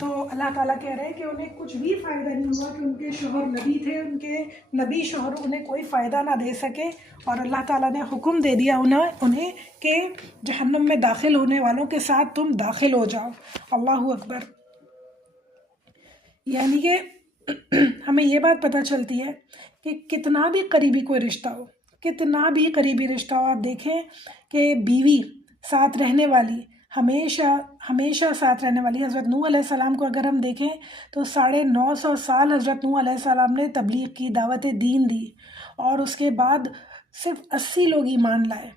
تو اللہ تعالیٰ کہہ رہے ہیں کہ انہیں کچھ بھی فائدہ نہیں ہوا کہ ان کے شوہر نبی تھے، ان کے نبی شوہر انہیں کوئی فائدہ نہ دے سکے، اور اللہ تعالیٰ نے حکم دے دیا انہیں کہ جہنم میں داخل ہونے والوں کے ساتھ تم داخل ہو جاؤ۔ اللہ اکبر۔ یعنی کہ ہمیں یہ بات پتہ چلتی ہے کہ کتنا بھی قریبی کوئی رشتہ ہو، کتنا بھی قریبی رشتہ ہو، آپ دیکھیں کہ بیوی ساتھ رہنے والی، ہمیشہ ہمیشہ ساتھ رہنے والی، حضرت نوح علیہ السلام کو اگر ہم دیکھیں تو 950 سال حضرت نوح علیہ السلام نے تبلیغ کی، دعوت دین دی، اور اس کے بعد صرف 80 لوگ ایمان لائے،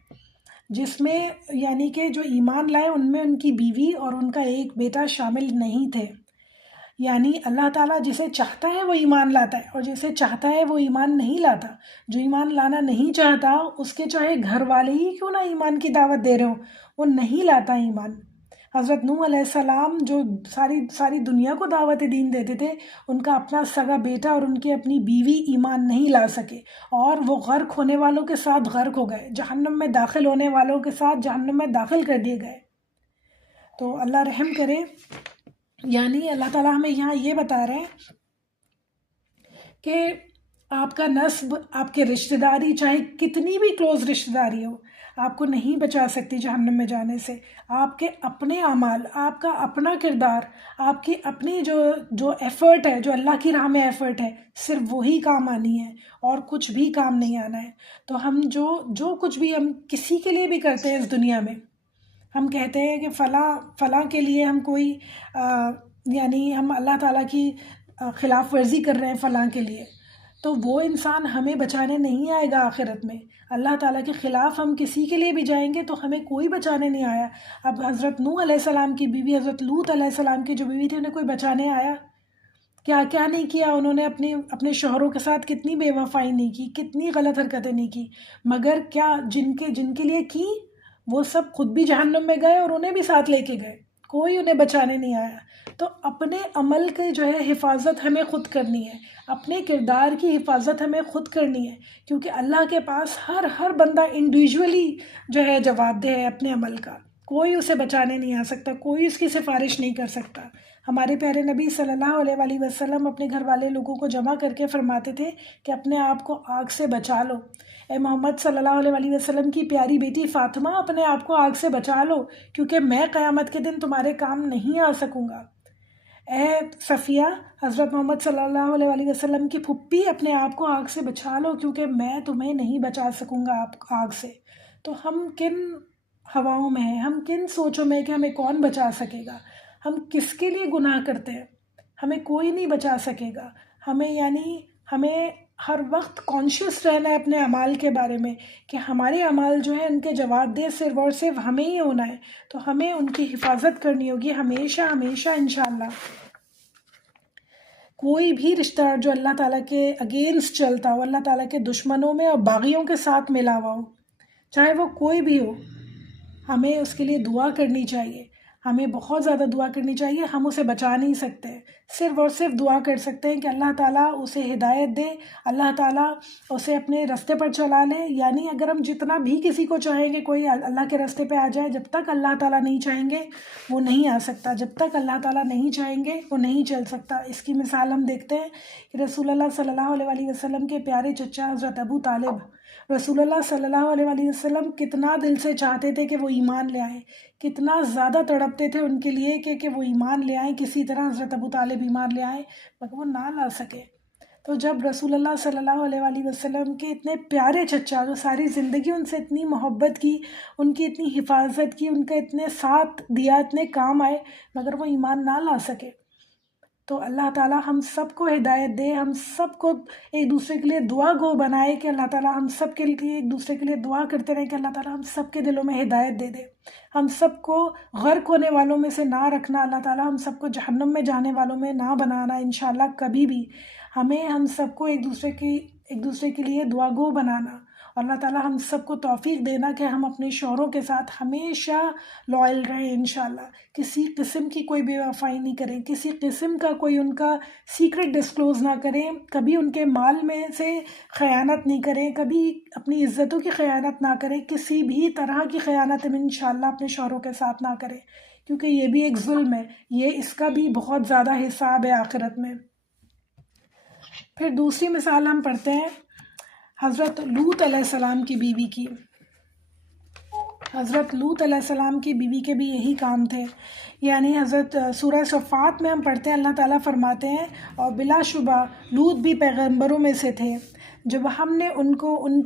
جس میں یعنی کہ جو ایمان لائے ان میں ان کی بیوی اور ان کا ایک بیٹا شامل نہیں تھے۔ یعنی اللہ تعالیٰ جسے چاہتا ہے وہ ایمان لاتا ہے، اور جسے چاہتا ہے وہ ایمان نہیں لاتا۔ جو ایمان لانا نہیں چاہتا، اس کے چاہے گھر والے ہی کیوں نہ ایمان کی دعوت دے رہے ہوں، وہ نہیں لاتا ایمان۔ حضرت نوح علیہ السلام جو ساری دنیا کو دعوت دین دیتے تھے، ان کا اپنا سگا بیٹا اور ان کی اپنی بیوی ایمان نہیں لا سکے، اور وہ غرق ہونے والوں کے ساتھ غرق ہو گئے، جہنم میں داخل ہونے والوں کے ساتھ جہنم میں داخل کر دیے گئے۔ تو اللہ رحم کرے۔ یعنی اللہ تعالیٰ ہمیں یہاں یہ بتا رہے ہیں کہ آپ کا نسب، آپ کے رشتہ داری، چاہے کتنی بھی کلوز رشتہ داری ہو، آپ کو نہیں بچا سکتی جہنم میں جانے سے۔ آپ کے اپنے اعمال، آپ کا اپنا کردار، آپ کی اپنی جو ایفرٹ ہے، جو اللہ کی راہ میں ایفرٹ ہے، صرف وہی کام آنی ہے، اور کچھ بھی کام نہیں آنا ہے۔ تو ہم جو کچھ بھی ہم کسی کے لیے بھی کرتے ہیں اس دنیا میں، ہم کہتے ہیں کہ فلاں کے لیے ہم کوئی یعنی ہم اللہ تعالیٰ کی خلاف ورزی کر رہے ہیں فلاں کے لیے، تو وہ انسان ہمیں بچانے نہیں آئے گا آخرت میں۔ اللہ تعالیٰ کے خلاف ہم کسی کے لیے بھی جائیں گے تو ہمیں کوئی بچانے نہیں آیا۔ اب حضرت نوح علیہ السلام کی بیوی، حضرت لوط علیہ السلام کی جو بیوی تھی، انہیں کوئی بچانے آیا؟ کیا نہیں کیا انہوں نے، اپنے شوہروں کے ساتھ کتنی بے وفائی نہیں کی، کتنی غلط حرکتیں نہیں کی، مگر کیا جن کے لیے کی، وہ سب خود بھی جہنم میں گئے اور انہیں بھی ساتھ لے کے گئے، کوئی انہیں بچانے نہیں آیا۔ تو اپنے عمل کی جو ہے حفاظت ہمیں خود کرنی ہے، اپنے کردار کی حفاظت ہمیں خود کرنی ہے، کیونکہ اللہ کے پاس ہر بندہ انڈیویجولی جو ہے جواب دہ ہے اپنے عمل کا، کوئی اسے بچانے نہیں آ سکتا، کوئی اس کی سفارش نہیں کر سکتا۔ ہمارے پیارے نبی صلی اللہ علیہ وآلہ وسلم اپنے گھر والے لوگوں کو جمع کر کے فرماتے تھے کہ اپنے آپ کو آگ سے بچا لو۔ اے محمد صلی اللہ علیہ وآلہ وسلم کی پیاری بیٹی فاطمہ، اپنے آپ کو آگ سے بچا لو، کیونکہ میں قیامت کے دن تمہارے کام نہیں آ سکوں گا۔ اے صفیہ، حضرت محمد صلی اللہ علیہ وآلہ وسلم کی پھپھی، اپنے آپ کو آگ سے بچا لو، کیونکہ میں تمہیں نہیں بچا سکوں گا آگ سے۔ تو ہم کن ہواؤں میں ہیں، ہم کن سوچوں میں کہ ہمیں کون بچا سکے گا، ہم کس کے لیے گناہ کرتے ہیں، ہمیں کوئی نہیں بچا سکے گا۔ ہمیں ہر وقت کانشیس رہنا ہے اپنے اعمال کے بارے میں کہ ہمارے اعمال جو ہیں ان کے جواب دہ صرف اور صرف ہمیں ہی ہونا ہے، تو ہمیں ان کی حفاظت کرنی ہوگی ہمیشہ ہمیشہ انشاءاللہ۔ کوئی بھی رشتہ جو اللہ تعالیٰ کے اگینسٹ چلتا ہو، اللہ تعالیٰ کے دشمنوں میں اور باغیوں کے ساتھ ملا ہوا ہو، چاہے وہ کوئی بھی ہو، ہمیں اس کے لیے دعا کرنی چاہیے، ہمیں بہت زیادہ دعا کرنی چاہیے۔ ہم اسے بچا نہیں سکتے، صرف اور صرف دعا کر سکتے ہیں کہ اللہ تعالیٰ اسے ہدایت دے، اللہ تعالیٰ اسے اپنے راستے پر چلا لے۔ یعنی اگر ہم جتنا بھی کسی کو چاہیں گے کوئی اللہ کے راستے پہ آ جائے، جب تک اللہ تعالیٰ نہیں چاہیں گے وہ نہیں آ سکتا، جب تک اللہ تعالیٰ نہیں چاہیں گے وہ نہیں چل سکتا۔ اس کی مثال ہم دیکھتے ہیں کہ رسول اللہ صلی اللہ علیہ وآلہ وسلم کے پیارے چچا حضرت ابو طالب، رسول اللہ صلی اللہ علیہ وآلہ وسلم کتنا دل سے چاہتے تھے کہ وہ ایمان لے آئیں، کتنا زیادہ تڑپتے تھے ان کے لیے کہ وہ ایمان لے آئیں، کسی طرح حضرت ابو طالب ایمان لے آئیں، مگر وہ نہ لا سکے۔ تو جب رسول اللہ صلی اللہ علیہ وآلہ وسلم کے اتنے پیارے چچا، جو ساری زندگی ان سے اتنی محبت کی، ان کی اتنی حفاظت کی، ان کا اتنے ساتھ دیا، اتنے کام آئے، مگر وہ ایمان نہ لا سکے، تو اللہ تعالیٰ ہم سب کو ہدایت دے، ہم سب کو ایک دوسرے کے لیے دعا گو بنائے کہ اللہ تعالیٰ ہم سب کے لیے ایک دوسرے کے لیے دعا کرتے رہیں کہ اللہ تعالیٰ ہم سب کے دلوں میں ہدایت دے دے، ہم سب کو غرق ہونے والوں میں سے نہ رکھنا، اللہ تعالیٰ ہم سب کو جہنم میں جانے والوں میں نہ بنانا انشاءاللہ کبھی بھی۔ ہم سب کو ایک دوسرے کے لیے دعا گو بنانا، اور اللہ تعالیٰ ہم سب کو توفیق دینا کہ ہم اپنے شوہروں کے ساتھ ہمیشہ لائل رہیں انشاءاللہ، کسی قسم کی کوئی بے وفائی نہیں کریں، کسی قسم کا کوئی ان کا سیکرٹ ڈسکلوز نہ کریں، کبھی ان کے مال میں سے خیانت نہیں کریں، کبھی اپنی عزتوں کی خیانت نہ کریں، کسی بھی طرح کی خیانت ہم انشاءاللہ اپنے شوہروں کے ساتھ نہ کریں، کیونکہ یہ بھی ایک ظلم ہے، یہ اس کا بھی بہت زیادہ حساب ہے آخرت میں۔ پھر دوسری مثال ہم پڑھتے ہیں حضرت لوط علیہ السلام کی بیوی کی۔ حضرت لوط علیہ السلام کی بیوی کے بھی یہی کام تھے، یعنی حضرت سورہ صفات میں ہم پڑھتے ہیں اللہ تعالیٰ فرماتے ہیں اور بلا شبہ لوط بھی پیغمبروں میں سے تھے، جب ہم نے ان کو ان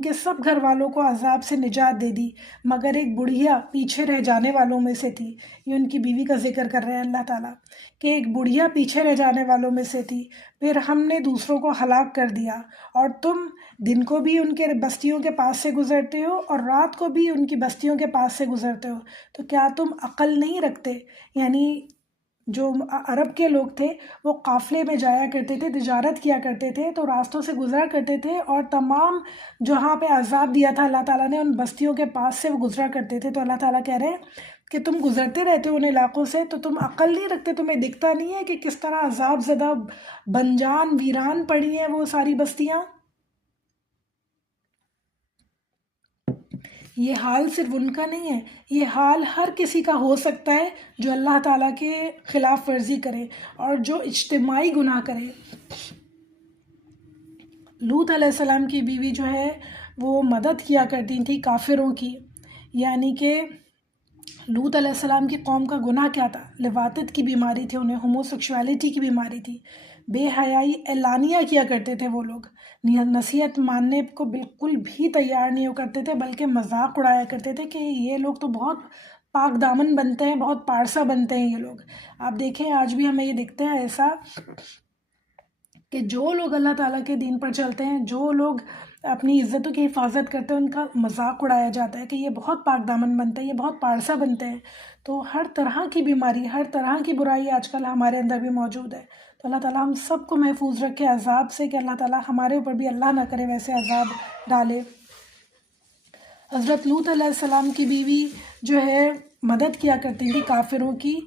کے سب گھر والوں کو عذاب سے نجات دے دی مگر ایک بڑھیا پیچھے رہ جانے والوں میں سے تھی۔ یہ ان کی بیوی کا ذکر کر رہے ہیں اللہ تعالیٰ کہ ایک بڑھیا پیچھے رہ جانے والوں میں سے تھی، پھر ہم نے دوسروں کو ہلاک کر دیا، اور تم دن کو بھی ان کے بستیوں کے پاس سے گزرتے ہو اور رات کو بھی ان کی بستیوں کے پاس سے گزرتے ہو، تو کیا تم عقل نہیں رکھتے؟ یعنی جو عرب کے لوگ تھے وہ قافلے میں جایا کرتے تھے، تجارت کیا کرتے تھے، تو راستوں سے گزرا کرتے تھے، اور تمام جہاں پہ عذاب دیا تھا اللہ تعالیٰ نے ان بستیوں کے پاس سے وہ گزرا کرتے تھے۔ تو اللہ تعالیٰ کہہ رہے ہیں کہ تم گزرتے رہتے ہو ان علاقوں سے، تو تم عقل نہیں رکھتے؟ تمہیں دکھتا نہیں ہے کہ کس طرح عذاب زدہ بنجان ویران پڑی ہیں وہ ساری بستیاں؟ یہ حال صرف ان کا نہیں ہے، یہ حال ہر کسی کا ہو سکتا ہے جو اللہ تعالیٰ کے خلاف ورزی کرے اور جو اجتماعی گناہ کرے۔ لوط علیہ السلام کی بیوی جو ہے وہ مدد کیا کرتی تھی کافروں کی، یعنی کہ لوط علیہ السلام کی قوم کا گناہ کیا تھا؟ لواطت کی بیماری تھی، انہیں ہوموسیکشویلٹی کی بیماری تھی، بے حیائی اعلانیہ کیا کرتے تھے، وہ لوگ نصیحت ماننے کو بالکل بھی تیار نہیں ہو کرتے تھے، بلکہ مذاق اڑایا کرتے تھے کہ یہ لوگ تو بہت پاک دامن بنتے ہیں، بہت پارسا بنتے ہیں یہ لوگ۔ آپ دیکھیں آج بھی ہمیں یہ دکھتا ہے ایسا کہ جو لوگ اللہ تعالیٰ کے دین پر چلتے ہیں، جو لوگ اپنی عزتوں کی حفاظت کرتے ہیں، ان کا مذاق اڑایا جاتا ہے کہ یہ بہت پاک دامن بنتے ہیں، یہ بہت پارسا بنتے ہیں۔ تو ہر طرح کی بیماری، ہر طرح کی برائی آج کل ہمارے اندر بھی موجود ہے۔ تو اللہ تعالیٰ ہم سب کو محفوظ رکھے عذاب سے، کہ اللہ تعالیٰ ہمارے اوپر بھی اللہ نہ کرے ویسے عذاب ڈالے۔ حضرت لوط علیہ السلام کی بیوی جو ہے مدد کیا کرتی تھی کافروں کی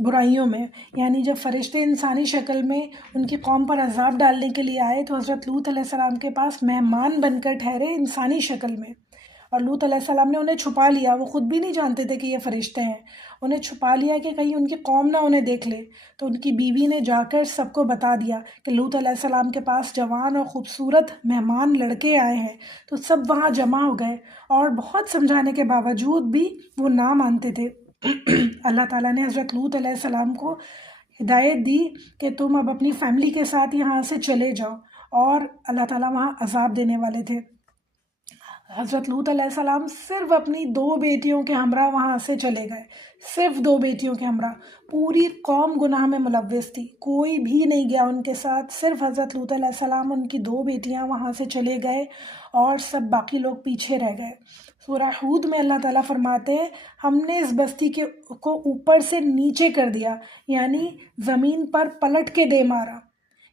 برائیوں میں، یعنی جب فرشتے انسانی شکل میں ان کی قوم پر عذاب ڈالنے کے لیے آئے تو حضرت لوط علیہ السلام کے پاس مہمان بن کر ٹھہرے انسانی شکل میں، اور لوط علیہ السلام نے انہیں چھپا لیا۔ وہ خود بھی نہیں جانتے تھے کہ یہ فرشتے ہیں، انہیں چھپا لیا کہ کہیں ان کی قوم نہ انہیں دیکھ لے۔ تو ان کی بیوی نے جا کر سب کو بتا دیا کہ لوط علیہ السلام کے پاس جوان اور خوبصورت مہمان لڑکے آئے ہیں۔ تو سب وہاں جمع ہو گئے، اور بہت سمجھانے کے باوجود بھی وہ نہ مانتے تھے۔ اللہ تعالیٰ نے حضرت لوط علیہ السلام کو ہدایت دی کہ تم اب اپنی فیملی کے ساتھ یہاں سے چلے جاؤ، اور اللہ تعالیٰ وہاں عذاب دینے والے تھے۔ حضرت لوط علیہ السلام صرف اپنی 2 بیٹیوں کے ہمراہ وہاں سے چلے گئے، صرف 2 بیٹیوں کے ہمراہ۔ پوری قوم گناہ میں ملوث تھی، کوئی بھی نہیں گیا ان کے ساتھ، صرف حضرت لوط علیہ السلام، ان کی 2 بیٹیاں وہاں سے چلے گئے، اور سب باقی لوگ پیچھے رہ گئے۔ سورہ ہود میں اللہ تعالیٰ فرماتے ہیں ہم نے اس بستی کو اوپر سے نیچے کر دیا، یعنی زمین پر پلٹ کے دے مارا،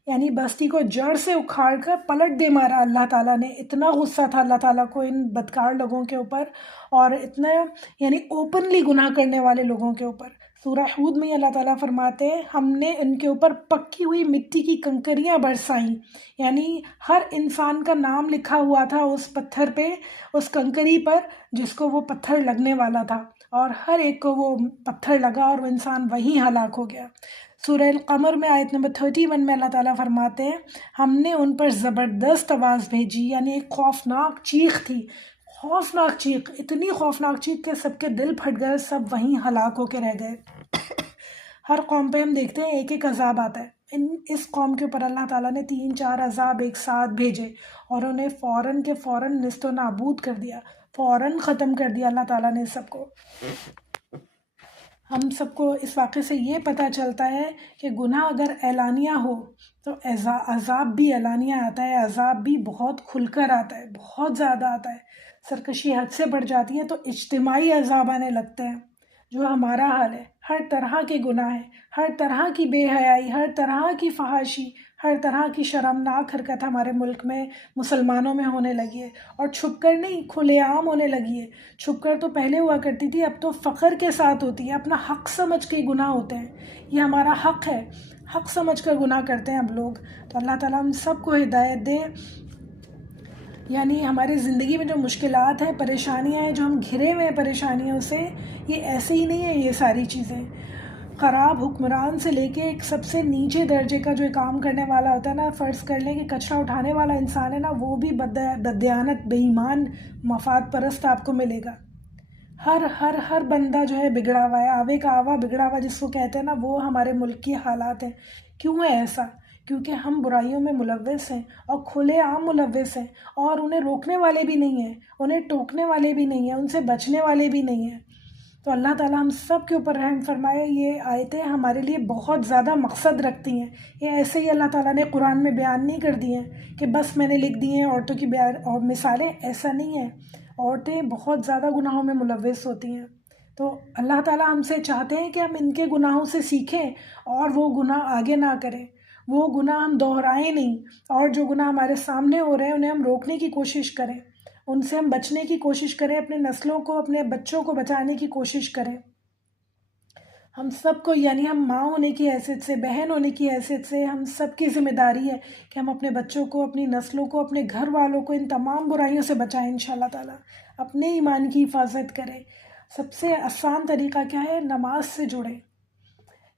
یعنی بستی کو جڑ سے اکھاڑ کر پلٹ دے مارا اللہ تعالیٰ نے۔ اتنا غصہ تھا اللہ تعالیٰ کو ان بدکار لوگوں کے اوپر، اور اتنا یعنی اوپنلی گناہ کرنے والے لوگوں کے اوپر۔ سورہ ہود میں اللہ تعالیٰ فرماتے ہیں ہم نے ان کے اوپر پکی ہوئی مٹی کی کنکریاں برسائیں، یعنی ہر انسان کا نام لکھا ہوا تھا اس پتھر پہ، اس کنکری پر جس کو وہ پتھر لگنے والا تھا، اور ہر ایک کو وہ پتھر لگا اور وہ انسان وہیں ہلاک ہو گیا۔ سورہ القمر میں آیت نمبر 31 میں اللہ تعالیٰ فرماتے ہیں ہم نے ان پر زبردست آواز بھیجی، یعنی ایک خوفناک چیخ تھی، خوفناک چیخ، اتنی خوفناک چیخ کہ سب کے دل پھٹ گئے، سب وہیں ہلاک ہو کے رہ گئے۔ ہر قوم پہ ہم دیکھتے ہیں ایک ایک عذاب آتا ہے، اس قوم کے اوپر اللہ تعالیٰ نے 3-4 عذاب ایک ساتھ بھیجے، اور انہیں فوراً کے فوراً نیست و نابود کر دیا، فوراً ختم کر دیا اللہ تعالیٰ نے سب کو۔ ہم سب کو اس واقعے سے یہ پتہ چلتا ہے کہ گناہ اگر اعلانیہ ہو تو عذاب بھی اعلانیہ آتا ہے، عذاب بھی بہت کھل کر آتا ہے، بہت زیادہ آتا ہے۔ سرکشی حد سے بڑھ جاتی ہے تو اجتماعی عذاب آنے لگتے ہیں، جو ہمارا حال ہے۔ ہر طرح کے گناہ ہیں، ہر طرح کی بے حیائی، ہر طرح کی فحاشی، ہر طرح کی شرمناک حرکت ہمارے ملک میں مسلمانوں میں ہونے لگی ہے، اور چھپ کر نہیں، کھلے عام ہونے لگی ہے۔ چھپ کر تو پہلے ہوا کرتی تھی، اب تو فخر کے ساتھ ہوتی ہے، اپنا حق سمجھ کے گناہ ہوتے ہیں، یہ ہمارا حق ہے، حق سمجھ کر گناہ کرتے ہیں اب لوگ۔ تو اللہ تعالیٰ ہم سب کو ہدایت دے یعنی ہماری زندگی میں جو مشکلات ہیں، پریشانیاں ہیں، جو ہم گھرے ہوئے ہیں پریشانیوں سے، یہ ایسے ہی نہیں ہے. یہ ساری چیزیں خراب حکمران سے لے کے ایک سب سے نیچے درجے کا جو کام کرنے والا ہوتا ہے نا، فرض کر لیں کہ کچرا اٹھانے والا انسان ہے نا، وہ بھی بددیانت، بے ایمان، مفاد پرست آپ کو ملے گا. ہر بندہ جو ہے بگڑا ہوا ہے، آوے کا آوا بگڑا ہوا جس کو کہتے ہیں نا، وہ ہمارے ملک کی حالات ہیں. کیوں ہے ایسا؟ کیونکہ ہم برائیوں میں ملوث ہیں، اور کھلے عام ملوث ہیں، اور انہیں روکنے والے بھی نہیں ہیں، انہیں ٹوکنے والے بھی نہیں ہیں، ان سے بچنے والے بھی نہیں ہیں. تو اللہ تعالیٰ ہم سب کے اوپر رحم فرمائے. یہ آیتیں ہمارے لیے بہت زیادہ مقصد رکھتی ہیں. یہ ایسے ہی اللہ تعالیٰ نے قرآن میں بیان نہیں کر دی ہیں کہ بس میں نے لکھ دی ہیں عورتوں کی اور مثالیں. ایسا نہیں ہے. عورتیں بہت زیادہ گناہوں میں ملوث ہوتی ہیں. تو اللہ تعالیٰ ہم سے چاہتے ہیں کہ ہم ان کے گناہوں سے سیکھیں اور وہ گناہ آگے نہ کریں، وہ گناہ ہم دہرائیں نہیں، اور جو گناہ ہمارے سامنے ہو رہے ہیں انہیں ہم روکنے کی کوشش کریں، ان سے ہم بچنے کی کوشش کریں، اپنے نسلوں کو، اپنے بچوں کو بچانے کی کوشش کریں. ہم سب کو، یعنی ہم ماں ہونے کی حیثیت سے، بہن ہونے کی حیثیت سے، ہم سب کی ذمہ داری ہے کہ ہم اپنے بچوں کو، اپنی نسلوں کو، اپنے گھر والوں کو ان تمام برائیوں سے بچائیں انشاءاللہ تعالیٰ. اپنے ایمان کی حفاظت کریں. سب سے آسان طریقہ کیا ہے؟ نماز سے جڑیں.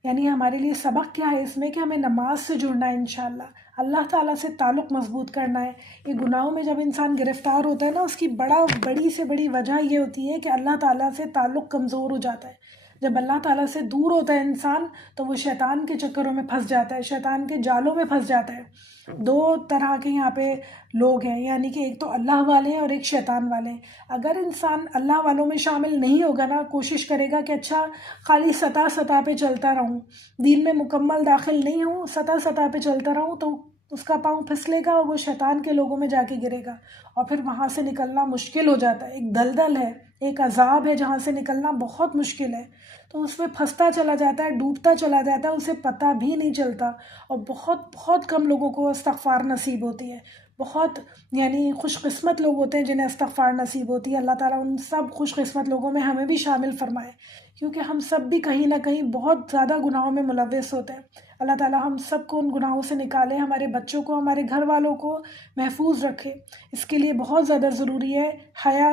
یعنی ہمارے لیے سبق کیا ہے اس میں کہ ہمیں نماز سے جڑنا ہے انشاءاللہ، اللہ تعالیٰ سے تعلق مضبوط کرنا ہے. یہ گناہوں میں جب انسان گرفتار ہوتا ہے نا، اس کی بڑی سے بڑی وجہ یہ ہوتی ہے کہ اللہ تعالیٰ سے تعلق کمزور ہو جاتا ہے. جب اللہ تعالیٰ سے دور ہوتا ہے انسان تو وہ شیطان کے چکروں میں پھنس جاتا ہے، شیطان کے جالوں میں پھنس جاتا ہے. دو طرح کے یہاں پہ لوگ ہیں، یعنی کہ ایک تو اللہ والے ہیں اور ایک شیطان والے ہیں. اگر انسان اللہ والوں میں شامل نہیں ہوگا نا، کوشش کرے گا کہ اچھا خالی سطح پہ چلتا رہوں، دین میں مکمل داخل نہیں ہوں، سطح پہ چلتا رہوں، تو اس کا پاؤں پھسلے گا اور وہ شیطان کے لوگوں میں جا کے گرے گا، اور پھر وہاں سے نکلنا مشکل ہو جاتا ہے. ایک دلدل ہے، ایک عذاب ہے جہاں سے نکلنا بہت مشکل ہے. تو اس میں پھنستا چلا جاتا ہے، ڈوبتا چلا جاتا ہے، اسے پتہ بھی نہیں چلتا. اور بہت کم لوگوں کو استغفار نصیب ہوتی ہے. بہت یعنی خوش قسمت لوگ ہوتے ہیں جنہیں استغفار نصیب ہوتی ہے. اللہ تعالیٰ ان سب خوش قسمت لوگوں میں ہمیں بھی شامل فرمائے، کیونکہ ہم سب بھی کہیں نہ کہیں بہت زیادہ گناہوں میں ملوث ہوتے ہیں. اللہ تعالیٰ ہم سب کو ان گناہوں سے نکالے، ہمارے بچوں کو، ہمارے گھر والوں کو محفوظ رکھے. اس کے لیے بہت زیادہ ضروری ہے حیا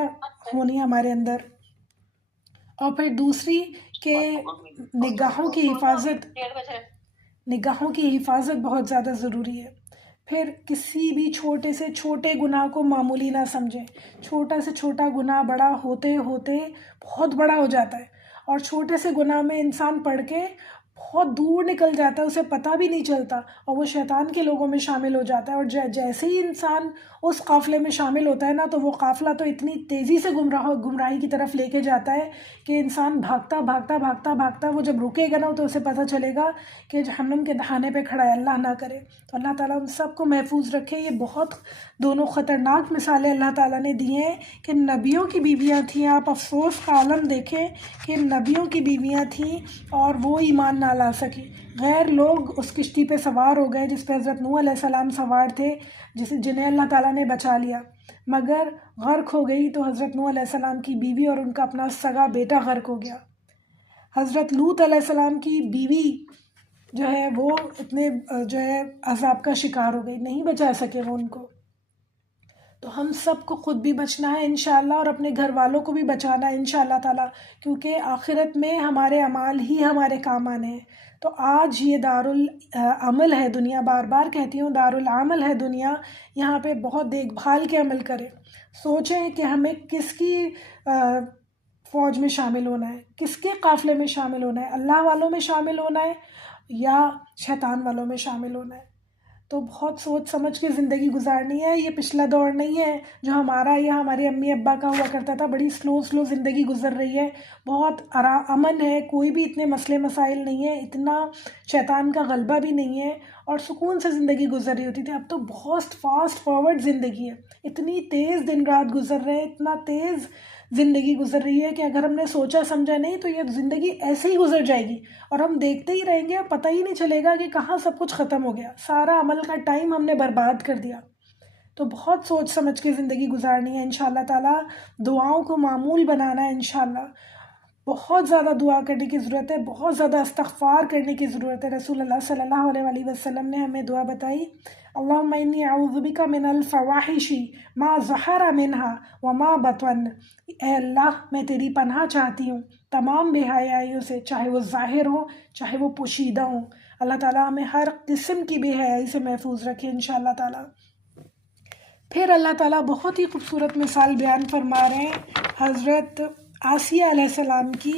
ہونی ہمارے اندر. اور پھر دوسری کہ نگاہوں کی حفاظت بہت زیادہ ضروری ہے. پھر کسی بھی چھوٹے سے چھوٹے گناہ کو معمولی نہ سمجھیں. چھوٹا سے چھوٹا گناہ بڑا ہوتے ہوتے بہت بڑا ہو جاتا ہے، اور چھوٹے سے گناہ میں انسان پڑ کے بہت دور نکل جاتا ہے، اسے پتہ بھی نہیں چلتا، اور وہ شیطان کے لوگوں میں شامل ہو جاتا ہے. اور جیسے ہی انسان اس قافلے میں شامل ہوتا ہے نا، تو وہ قافلہ تو اتنی تیزی سے گمراہی کی طرف لے کے جاتا ہے کہ انسان بھاگتا وہ جب رکے گا نا تو اسے پتہ چلے گا کہ جہنم کے دہانے پہ کھڑا ہے. اللہ نہ کرے. تو اللہ تعالیٰ ان سب کو محفوظ رکھے. یہ بہت دونوں خطرناک مثالیں اللہ تعالیٰ نے دی ہیں کہ نبیوں کی بیویاں تھیں. آپ افسوس کا عالم دیکھیں کہ نبیوں کی بیویاں تھیں اور وہ ایمان نہ لا سکی. غیر لوگ اس کشتی پہ سوار ہو گئے جس پہ حضرت نوح علیہ السلام سوار تھے، جنہیں اللہ تعالیٰ نے بچا لیا، مگر غرق ہو گئی تو حضرت نوح علیہ السلام کی بیوی اور ان کا اپنا سگا بیٹا غرق ہو گیا. حضرت لوط علیہ السلام کی بیوی جو ہے وہ اتنے جو ہے عذاب کا شکار ہو گئی، نہیں بچا سکے وہ ان کو. تو ہم سب کو خود بھی بچنا ہے انشاءاللہ، اور اپنے گھر والوں کو بھی بچانا ہے انشاءاللہ تعالیٰ، کیونکہ آخرت میں ہمارے اعمال ہی ہمارے کام آنے ہیں. تو آج یہ دارالعمل ہے دنیا، بار بار کہتی ہوں دارالعمل ہے دنیا. یہاں پہ بہت دیکھ بھال کے عمل کریں. سوچیں کہ ہمیں کس کی فوج میں شامل ہونا ہے، کس کے قافلے میں شامل ہونا ہے، اللہ والوں میں شامل ہونا ہے یا شیطان والوں میں شامل ہونا ہے. تو بہت سوچ سمجھ کے زندگی گزارنی ہے. یہ پچھلا دور نہیں ہے جو ہمارا یا ہمارے امی ابا کا ہوا کرتا تھا. بڑی سلو زندگی گزر رہی ہے، بہت امن ہے، کوئی بھی اتنے مسئلے مسائل نہیں ہے، اتنا شیطان کا غلبہ بھی نہیں ہے، اور سکون سے زندگی گزر رہی ہوتی تھی. اب تو بہت فاسٹ فارورڈ زندگی ہے، اتنی تیز دن رات گزر رہے ہیں، اتنا تیز زندگی گزر رہی ہے کہ اگر ہم نے سوچا سمجھا نہیں تو یہ زندگی ایسے ہی گزر جائے گی، اور ہم دیکھتے ہی رہیں گے، پتہ ہی نہیں چلے گا کہ کہاں سب کچھ ختم ہو گیا، سارا عمل کا ٹائم ہم نے برباد کر دیا. تو بہت سوچ سمجھ کے زندگی گزارنی ہے انشاءاللہ تعالیٰ. دعاؤں کو معمول بنانا ہے انشاءاللہ. بہت زیادہ دعا کرنے کی ضرورت ہے، بہت زیادہ استغفار کرنے کی ضرورت ہے. رسول اللہ صلی اللہ علیہ وسلم نے ہمیں دعا بتائی، اللہم انی اعوذ بک من الفواحش ما ظہر منہا وما بطن، اے اللہ میں تیری پناہ چاہتی ہوں تمام بے حیائیوں سے، چاہے وہ ظاہر ہوں چاہے وہ پوشیدہ ہوں۔ اللہ تعالیٰ ہمیں ہر قسم کی بے حیائی سے محفوظ رکھے انشاءاللہ تعالیٰ۔ پھر اللہ تعالیٰ بہت ہی خوبصورت مثال بیان فرما رہے ہیں حضرت آسیہ علیہ السلام کی،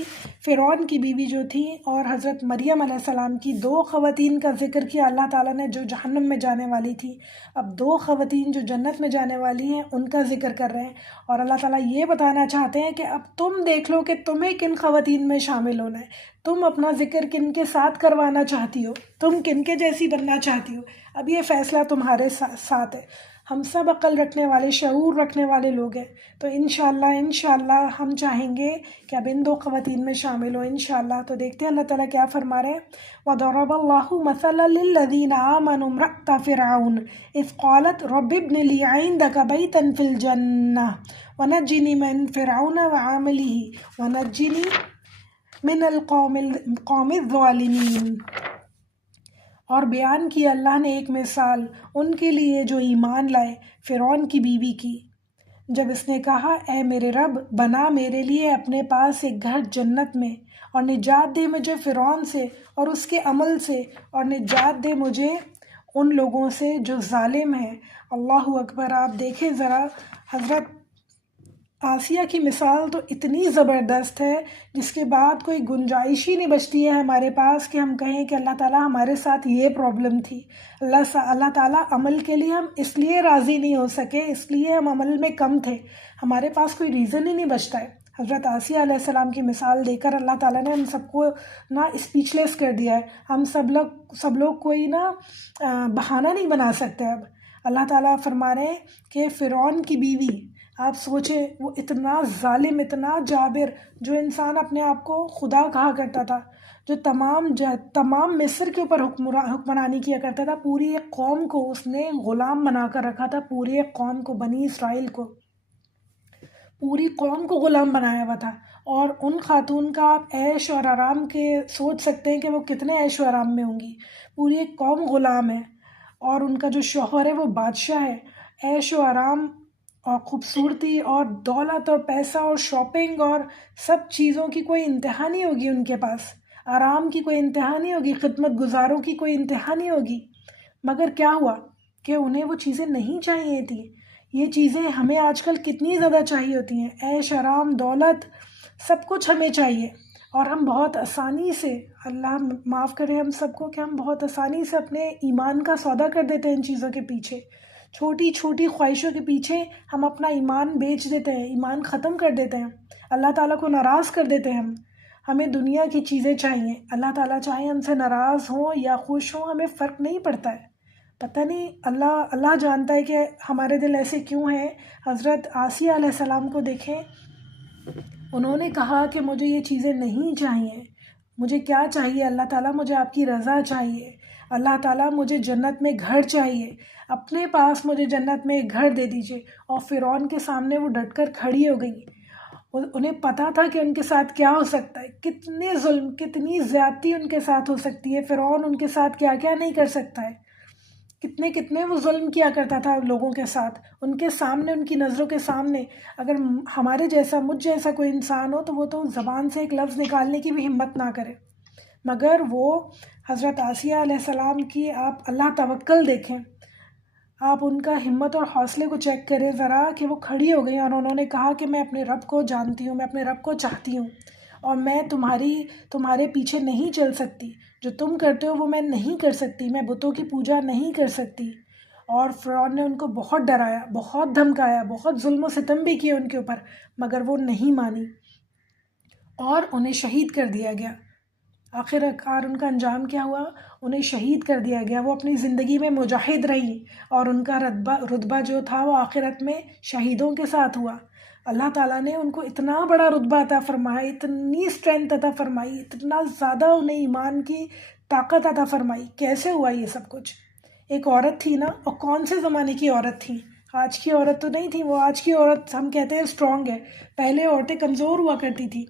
فرعون کی بیوی جو تھی، اور حضرت مریم علیہ السلام کی۔ دو خواتین کا ذکر کیا اللہ تعالیٰ نے جو جہنم میں جانے والی تھی، اب دو خواتین جو جنت میں جانے والی ہیں ان کا ذکر کر رہے ہیں، اور اللہ تعالیٰ یہ بتانا چاہتے ہیں کہ اب تم دیکھ لو کہ تمہیں کن خواتین میں شامل ہونا ہے، تم اپنا ذکر کن کے ساتھ کروانا چاہتی ہو، تم کن کے جیسی بننا چاہتی ہو، اب یہ فیصلہ تمہارے ساتھ ہے۔ ہم سب عقل رکھنے والے، شعور رکھنے والے لوگ ہیں، تو انشاءاللہ ہم چاہیں گے کہ اب ان دو خواتین میں شامل ہو انشاءاللہ۔ تو دیکھتے ہیں اللہ تعالیٰ کیا فرما رہے ہیں۔ وَضَرَبَ اللَّهُ مَثَلًا لِّلَّذِينَ آمَنُوا امْرَأَتَ فِرْعَوْنَ إِذْ قَالَتْ رَبِّ ابْنِ لِي عِندَكَ بَيْتًا فِي الْجَنَّةِ وَنَجِّنِي مِنْ فِرْعَوْنَ وَعَمَلِهِ وَنَجِّنِي مِنَ الْقَوْمِ الظَّالِمِينَ۔ اور بیان کی اللہ نے ایک مثال ان کے لیے جو ایمان لائے، فرعون کی بیوی کی، جب اس نے کہا اے میرے رب بنا میرے لیے اپنے پاس ایک گھر جنت میں، اور نجات دے مجھے فرعون سے اور اس کے عمل سے، اور نجات دے مجھے ان لوگوں سے جو ظالم ہیں۔ اللہ اکبر۔ آپ دیکھیں ذرا حضرت آسیہ کی مثال تو اتنی زبردست ہے جس کے بعد کوئی گنجائش ہی نہیں بچتی ہے ہمارے پاس کہ ہم کہیں کہ اللہ تعالیٰ ہمارے ساتھ یہ پرابلم تھی۔ اللہ تعالیٰ عمل کے لیے ہم اس لیے راضی نہیں ہو سکے، اس لیے ہم عمل میں کم تھے، ہمارے پاس کوئی ریزن ہی نہیں بچتا ہے۔ حضرت آسیہ علیہ السلام کی مثال دے کر اللہ تعالیٰ نے ہم سب کو اسپیچلیس کر دیا ہے۔ ہم سب لوگ کوئی بہانہ نہیں بنا سکتے اب۔ اللہ تعالیٰ فرما رہے ہیں کہ فرعون کی بیوی، آپ سوچیں وہ اتنا ظالم، اتنا جابر، جو انسان اپنے آپ کو خدا کہا کرتا تھا، جو تمام مصر کے اوپر حکمرانی کیا کرتا تھا، پوری ایک قوم کو اس نے غلام بنا کر رکھا تھا، پوری ایک قوم کو، بنی اسرائیل کو، پوری قوم کو غلام بنایا ہوا تھا۔ اور ان خاتون کا آپ عیش اور آرام کے سوچ سکتے ہیں کہ وہ کتنے عیش و آرام میں ہوں گی، پوری ایک قوم غلام ہے، اور ان کا جو شوہر ہے وہ بادشاہ ہے۔ عیش و آرام اور خوبصورتی اور دولت اور پیسہ اور شاپنگ اور سب چیزوں کی کوئی انتہا نہیں ہوگی ان کے پاس، آرام کی کوئی انتہا نہیں ہوگی، خدمت گزاروں کی کوئی انتہا نہیں ہوگی۔ مگر کیا ہوا کہ انہیں وہ چیزیں نہیں چاہیے تھیں۔ یہ چیزیں ہمیں آج کل کتنی زیادہ چاہیے ہوتی ہیں، عیش آرام، دولت، سب کچھ ہمیں چاہیے، اور ہم بہت آسانی سے، اللہ معاف کرے ہم سب کو، کہ ہم بہت آسانی سے اپنے ایمان کا سودا کر دیتے ہیں ان چیزوں کے پیچھے، چھوٹی چھوٹی خواہشوں کے پیچھے ہم اپنا ایمان بیچ دیتے ہیں، ایمان ختم کر دیتے ہیں، اللہ تعالیٰ کو ناراض کر دیتے ہیں۔ ہمیں دنیا کی چیزیں چاہیے، اللہ تعالیٰ چاہے ہم سے ناراض ہوں یا خوش ہوں، ہمیں فرق نہیں پڑتا ہے، پتہ نہیں اللہ جانتا ہے کہ ہمارے دل ایسے کیوں ہیں۔ حضرت آسیہ علیہ السلام کو دیکھیں، انہوں نے کہا کہ مجھے یہ چیزیں نہیں چاہیے، مجھے کیا چاہیے اللہ تعالیٰ، مجھے آپ کی رضا چاہیے، اللہ تعالیٰ مجھے جنت میں گھر چاہیے، اپنے پاس مجھے جنت میں ایک گھر دے دیجیے۔ اور فرعون کے سامنے وہ ڈٹ کر کھڑی ہو گئی، انہیں پتہ تھا کہ ان کے ساتھ کیا ہو سکتا ہے، کتنے ظلم، کتنی زیادتی ان کے ساتھ ہو سکتی ہے، فرعون ان کے ساتھ کیا کیا نہیں کر سکتا ہے، کتنے وہ ظلم کیا کرتا تھا لوگوں کے ساتھ، ان کے سامنے، ان کی نظروں کے سامنے۔ اگر ہمارے جیسا، مجھ جیسا کوئی انسان ہو تو وہ تو زبان سے ایک لفظ نکالنے کی بھی ہمت نہ کرے، مگر وہ حضرت آسیہ علیہ السلام کی آپ اللہ توکل دیکھیں، آپ ان کا ہمت اور حوصلے کو چیک کریں ذرا، کہ وہ کھڑی ہو گئی اور انہوں نے کہا کہ میں اپنے رب کو جانتی ہوں، میں اپنے رب کو چاہتی ہوں، اور میں تمہارے پیچھے نہیں چل سکتی، جو تم کرتے ہو وہ میں نہیں کر سکتی، میں بتوں کی پوجا نہیں کر سکتی۔ اور فرعون نے ان کو بہت ڈرایا، بہت دھمکایا، بہت ظلم و ستم بھی کیے ان کے اوپر، مگر وہ نہیں مانی اور انہیں شہید کر دیا گیا۔ آخر کار ان کا انجام کیا ہوا؟ انہیں شہید کر دیا گیا۔ وہ اپنی زندگی میں مجاہد رہی، اور ان کا رتبہ جو تھا وہ آخرت میں شہیدوں کے ساتھ ہوا۔ اللہ تعالیٰ نے ان کو اتنا بڑا رتبہ عطا فرمایا، اتنی اسٹرینتھ عطا فرمائی، اتنا زیادہ انہیں ایمان کی طاقت عطا فرمائی۔ کیسے ہوا یہ سب کچھ؟ ایک عورت تھی نا، اور کون سے زمانے کی عورت تھی؟ آج کی عورت تو نہیں تھی وہ، آج کی عورت ہم کہتے ہیں اسٹرانگ ہے، پہلے عورتیں کمزور ہوا کرتی تھی،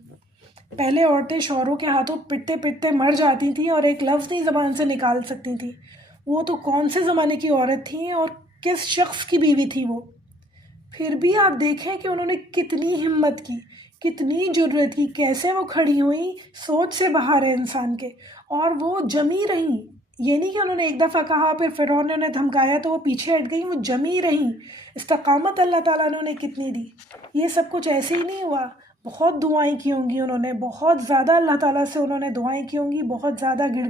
پہلے عورتیں شوہروں کے ہاتھوں پٹتے پٹتے مر جاتی تھیں اور ایک لفظ نہیں زبان سے نکال سکتی تھیں۔ وہ تو کون سے زمانے کی عورت تھیں اور کس شخص کی بیوی تھی وہ. پھر بھی آپ دیکھیں کہ انہوں نے کتنی ہمت کی، کتنی جرأت کی، کیسے وہ کھڑی ہوئیں، سوچ سے باہر ہے انسان کے، اور وہ جمی رہیں. یہ نہیں کہ انہوں نے ایک دفعہ کہا پھر فرعون نے انہیں دھمکایا تو وہ پیچھے ہٹ گئیں، وہ جمی رہیں. استقامت اللہ تعالیٰ نے انہیں کتنی دی. یہ سب کچھ ایسے ہی نہیں ہوا. بہت دعائیں کی ہوں گی انہوں نے، بہت زیادہ اللہ تعالیٰ سے انہوں نے دعائیں کی ہوں گی، بہت زیادہ گڑ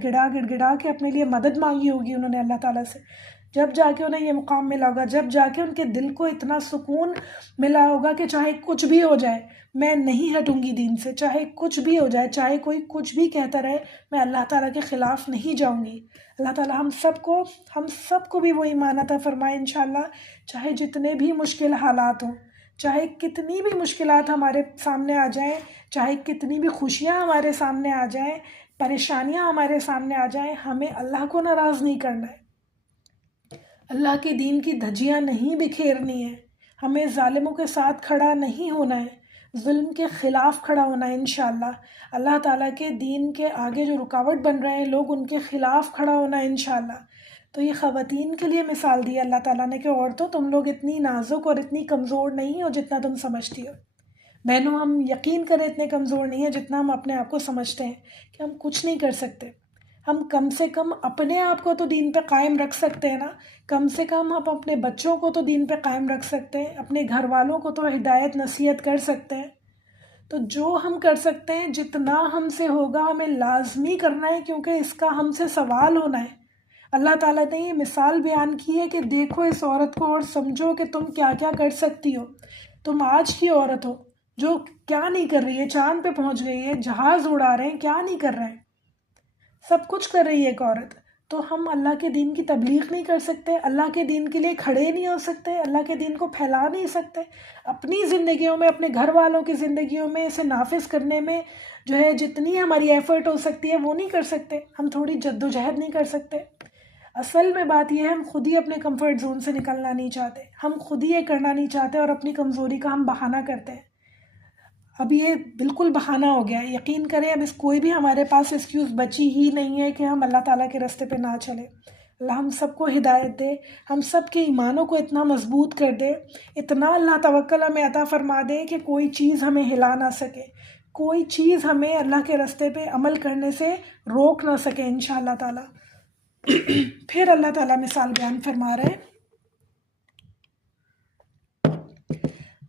گڑا کے اپنے لیے مدد مانگی ہوگی انہوں نے اللہ تعالیٰ سے. جب جا کے انہیں یہ مقام ملا ہوگا، جب جا کے ان کے دل کو اتنا سکون ملا ہوگا کہ چاہے کچھ بھی ہو جائے میں نہیں ہٹوں گی دین سے، چاہے کچھ بھی ہو جائے، چاہے کوئی کچھ بھی کہتا رہے، میں اللہ تعالیٰ کے خلاف نہیں جاؤں گی. اللہ تعالیٰ ہم سب کو بھی وہ ایمان عطا فرمائے انشاءاللہ. چاہے جتنے بھی مشکل حالات ہوں، چاہے کتنی بھی مشکلات ہمارے سامنے آ جائیں، چاہے کتنی بھی خوشیاں ہمارے سامنے آ جائیں، پریشانیاں ہمارے سامنے آ جائیں، ہمیں اللہ کو ناراض نہیں کرنا ہے. اللہ کے دین کی دھجیاں نہیں بکھیرنی ہے، ہمیں ظالموں کے ساتھ کھڑا نہیں ہونا ہے، ظلم کے خلاف کھڑا ہونا ہے انشاءاللہ. اللہ تعالیٰ کے دین کے آگے جو رکاوٹ بن رہے ہیں لوگ، ان کے خلاف کھڑا ہونا ہے انشاءاللہ. تو یہ خواتین کے لیے مثال دی اللہ تعالیٰ نے کہ عورتوں تم لوگ اتنی نازک اور اتنی کمزور نہیں ہو جتنا تم سمجھتی ہو. بہنوں ہم یقین کریں اتنے کمزور نہیں ہیں جتنا ہم اپنے آپ کو سمجھتے ہیں کہ ہم کچھ نہیں کر سکتے. ہم کم سے کم اپنے آپ کو تو دین پہ قائم رکھ سکتے ہیں نا، کم سے کم ہم اپنے بچوں کو تو دین پہ قائم رکھ سکتے ہیں، اپنے گھر والوں کو تو ہدایت نصیحت کر سکتے ہیں. تو جو ہم کر سکتے ہیں، جتنا ہم سے ہوگا ہمیں لازمی کرنا ہے، کیونکہ اس کا ہم سے سوال ہونا ہے. اللہ تعالیٰ نے یہ مثال بیان کی ہے کہ دیکھو اس عورت کو اور سمجھو کہ تم کیا کیا کر سکتی ہو. تم آج کی عورت ہو جو کیا نہیں کر رہی ہے، چاند پہ پہنچ گئی ہے، جہاز اڑا رہے ہیں، کیا نہیں کر رہے ہیں، سب کچھ کر رہی ہے ایک عورت. تو ہم اللہ کے دین کی تبلیغ نہیں کر سکتے، اللہ کے دین کے لیے کھڑے نہیں ہو سکتے، اللہ کے دین کو پھیلا نہیں سکتے، اپنی زندگیوں میں، اپنے گھر والوں کی زندگیوں میں اسے نافذ کرنے میں جو ہے جتنی ہماری ایفرٹ ہو سکتی ہے وہ نہیں کر سکتے، ہم تھوڑی جد و جہد نہیں کر سکتے. اصل میں بات یہ ہے ہم خود ہی اپنے کمفرٹ زون سے نکلنا نہیں چاہتے، ہم خود ہی یہ کرنا نہیں چاہتے اور اپنی کمزوری کا ہم بہانہ کرتے ہیں. اب یہ بالکل بہانہ ہو گیا ہے، یقین کریں اب کوئی بھی ہمارے پاس ایکسکیوز بچی ہی نہیں ہے کہ ہم اللہ تعالیٰ کے راستے پہ نہ چلیں. اللہ ہم سب کو ہدایت دے، ہم سب کے ایمانوں کو اتنا مضبوط کر دے، اتنا اللہ توکل ہمیں عطا فرما دے کہ کوئی چیز ہمیں ہلا نہ سکے، کوئی چیز ہمیں اللہ کے راستے پہ عمل کرنے سے روک نہ سکے انشاءاللہ تعالیٰ. پھر اللہ تعالیٰ مثال بیان فرما رہے ہیں،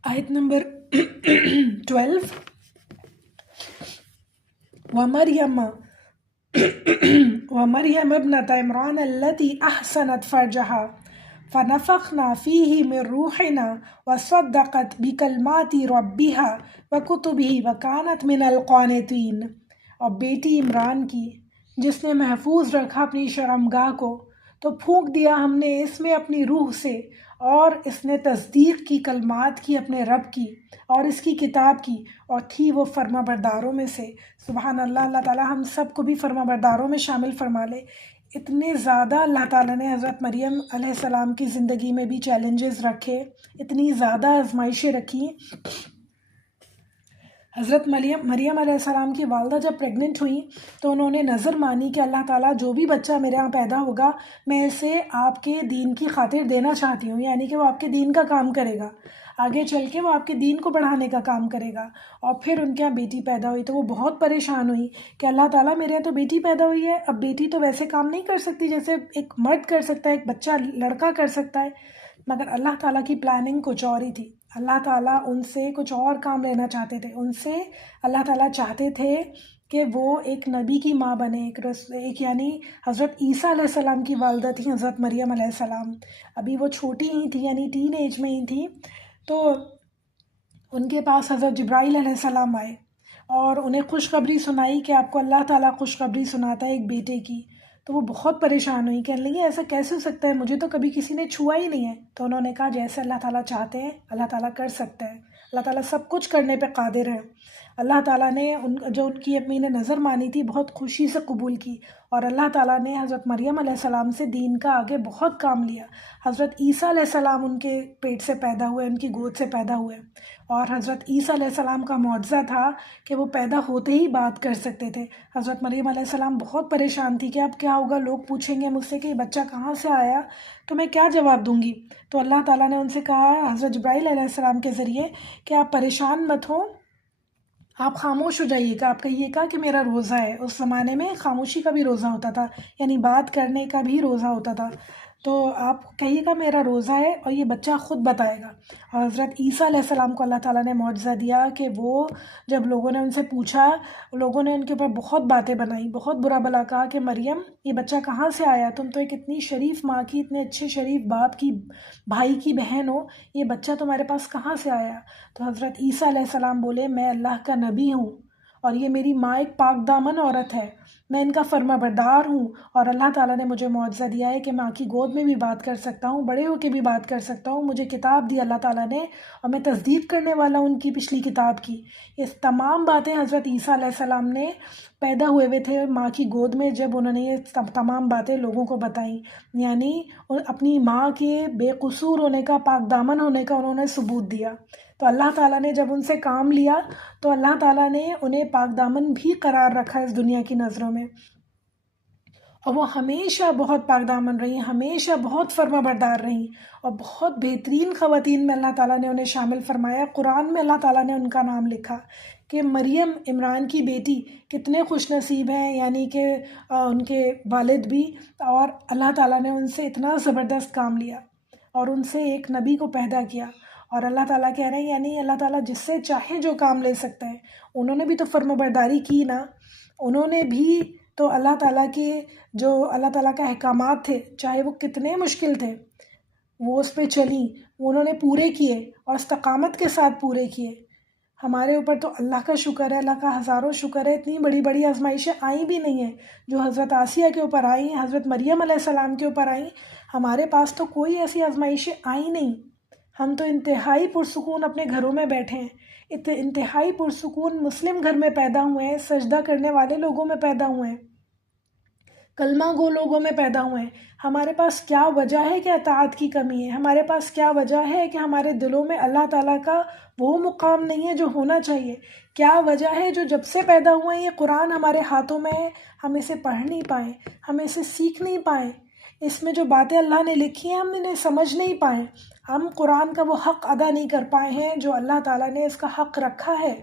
آیت نمبر 12. ومريم ابنة عمران التي أحسنت فرجها فنفخنا فيه من روحنا وصدقت بكلمات ربها وكتبه وكانت من القانتين. اور بیٹی عمران کی جس نے محفوظ رکھا اپنی شرمگاہ کو، تو پھونک دیا ہم نے اس میں اپنی روح سے، اور اس نے تصدیق کی کلمات کی اپنے رب کی اور اس کی کتاب کی، اور تھی وہ فرما برداروں میں سے. سبحان اللہ، اللہ تعالیٰ ہم سب کو بھی فرما برداروں میں شامل فرما لے. اتنے زیادہ اللہ تعالیٰ نے حضرت مریم علیہ السلام کی زندگی میں بھی چیلنجز رکھے، اتنی زیادہ آزمائشیں رکھی. حضرت مریم علیہ السلام کی والدہ جب پریگننٹ ہوئیں تو انہوں نے نظر مانی کہ اللہ تعالیٰ جو بھی بچہ میرے ہاں پیدا ہوگا میں اسے آپ کے دین کی خاطر دینا چاہتی ہوں، یعنی کہ وہ آپ کے دین کا کام کرے گا، آگے چل کے وہ آپ کے دین کو بڑھانے کا کام کرے گا. اور پھر ان کے یہاں بیٹی پیدا ہوئی تو وہ بہت پریشان ہوئی کہ اللہ تعالیٰ میرے یہاں تو بیٹی پیدا ہوئی ہے، اب بیٹی تو ویسے کام نہیں کر سکتی جیسے ایک مرد کر سکتا ہے، ایک بچہ لڑکا کر سکتا ہے. مگر اللہ تعالیٰ کی پلاننگ کچھ اور ہی تھی. اللہ تعالیٰ ان سے کچھ اور کام لینا چاہتے تھے. ان سے اللہ تعالیٰ چاہتے تھے کہ وہ ایک نبی کی ماں بنے، ایک یعنی حضرت عیسیٰ علیہ السلام کی والدہ تھیں حضرت مریم علیہ السلام. ابھی وہ چھوٹی ہی تھی، یعنی ٹین ایج میں ہی تھی. تو ان کے پاس حضرت جبرائیل علیہ السلام آئے اور انہیں خوشخبری سنائی کہ آپ کو اللہ تعالیٰ خوشخبری سناتا ہے ایک بیٹے کی. تو وہ بہت پریشان ہوئی، کہنے لگی ایسا کیسے ہو سکتا ہے، مجھے تو کبھی کسی نے چھوا ہی نہیں ہے. تو انہوں نے کہا جیسے اللہ تعالیٰ چاہتے ہیں اللہ تعالیٰ کر سکتا ہے، اللہ تعالیٰ سب کچھ کرنے پہ قادر ہے. اللہ تعالیٰ نے جو ان کی امی نے نظر مانی تھی بہت خوشی سے قبول کی، اور اللہ تعالیٰ نے حضرت مریم علیہ السلام سے دین کا آگے بہت کام لیا۔ حضرت عیسیٰ علیہ السلام ان کے پیٹ سے پیدا ہوئے، ان کی گود سے پیدا ہوئے، اور حضرت عیسیٰ علیہ السلام کا معجزہ تھا کہ وہ پیدا ہوتے ہی بات کر سکتے تھے۔ حضرت مریم علیہ السلام بہت پریشان تھی کہ اب کیا ہوگا، لوگ پوچھیں گے مجھ سے کہ یہ بچہ کہاں سے آیا، تو میں کیا جواب دوں گی؟ تو اللہ تعالیٰ نے ان سے کہا حضرت جبرائیل علیہ السلام کے ذریعے کہ آپ پریشان مت ہوں، آپ خاموش ہو جائیے گا، آپ کہیے گا کہ میرا روزہ ہے۔ اس زمانے میں خاموشی کا بھی روزہ ہوتا تھا، یعنی بات کرنے کا بھی روزہ ہوتا تھا، تو آپ کہیے گا میرا روزہ ہے، اور یہ بچہ خود بتائے گا۔ اور حضرت عیسیٰ علیہ السلام کو اللہ تعالیٰ نے معجزہ دیا کہ وہ جب لوگوں نے ان سے پوچھا، لوگوں نے ان کے اوپر بہت باتیں بنائی، بہت برا بھلا کہا کہ مریم یہ بچہ کہاں سے آیا، تم تو ایک اتنی شریف ماں کی، اتنے اچھے شریف باپ کی، بھائی کی بہن ہو، یہ بچہ تمہارے پاس کہاں سے آیا؟ تو حضرت عیسیٰ علیہ السلام بولے میں اللہ کا نبی ہوں، اور یہ میری ماں ایک پاک دامن عورت ہے، میں ان کا فرما بردار ہوں، اور اللہ تعالیٰ نے مجھے معجزہ دیا ہے کہ ماں کی گود میں بھی بات کر سکتا ہوں، بڑے ہو کے بھی بات کر سکتا ہوں، مجھے کتاب دی اللہ تعالیٰ نے، اور میں تصدیق کرنے والا ہوں ان کی پچھلی کتاب کی۔ اس تمام باتیں حضرت عیسیٰ علیہ السلام نے پیدا ہوئے تھے ماں کی گود میں، جب انہوں نے یہ تمام باتیں لوگوں کو بتائیں، یعنی اپنی ماں کے بے قصور ہونے کا، پاک دامن ہونے کا انہوں نے ثبوت دیا۔ تو اللہ تعالیٰ نے جب ان سے کام لیا تو اللہ تعالیٰ نے انہیں پاک دامن بھی قرار رکھا اس دنیا کی نظروں میں، اور وہ ہمیشہ بہت پاک دامن رہیں، ہمیشہ بہت فرما بردار رہیں، اور بہت بہترین خواتین میں اللہ تعالیٰ نے انہیں شامل فرمایا۔ قرآن میں اللہ تعالیٰ نے ان کا نام لکھا کہ مریم عمران کی بیٹی کتنے خوش نصیب ہیں، یعنی کہ ان کے والد بھی، اور اللہ تعالیٰ نے ان سے اتنا زبردست کام لیا اور ان سے ایک نبی کو پیدا کیا۔ اور اللہ تعالیٰ کہہ رہے ہیں یعنی اللہ تعالیٰ جس سے چاہے جو کام لے سکتا ہے۔ انہوں نے بھی تو فرما برداری کی نا، انہوں نے بھی تو اللہ تعالیٰ کے جو اللہ تعالیٰ کا احکامات تھے، چاہے وہ کتنے مشکل تھے، وہ اس پہ چلیں، انہوں نے پورے کیے اور استقامت کے ساتھ پورے کیے۔ ہمارے اوپر تو اللہ کا شکر ہے، اللہ کا ہزاروں شکر ہے، اتنی بڑی بڑی آزمائشیں آئی بھی نہیں ہیں جو حضرت آسیہ کے اوپر آئی، حضرت مریم علیہ السلام کے اوپر آئیں۔ ہمارے پاس تو کوئی ایسی آزمائشیں آئی نہیں، ہم تو انتہائی پرسکون اپنے گھروں میں بیٹھے ہیں، انتہائی پرسکون مسلم گھر میں پیدا ہوئے ہیں، سجدہ کرنے والے لوگوں میں پیدا ہوئے ہیں، کلمہ گو لوگوں میں پیدا ہوئے ہیں۔ ہمارے پاس کیا وجہ ہے کہ اطاعت کی کمی ہے؟ ہمارے پاس کیا وجہ ہے کہ ہمارے دلوں میں اللہ تعالیٰ کا وہ مقام نہیں ہے جو ہونا چاہیے؟ کیا وجہ ہے جو جب سے پیدا ہوئے ہیں یہ قرآن ہمارے ہاتھوں میں ہے، ہم اسے پڑھ نہیں پائیں، ہم اسے سیکھ نہیں پائیں، اس میں جو باتیں اللہ نے لکھی ہیں ہم انہیں سمجھ نہیں پائیں، ہم قرآن کا وہ حق ادا نہیں کر پائے ہیں جو اللہ تعالیٰ نے اس کا حق رکھا ہے،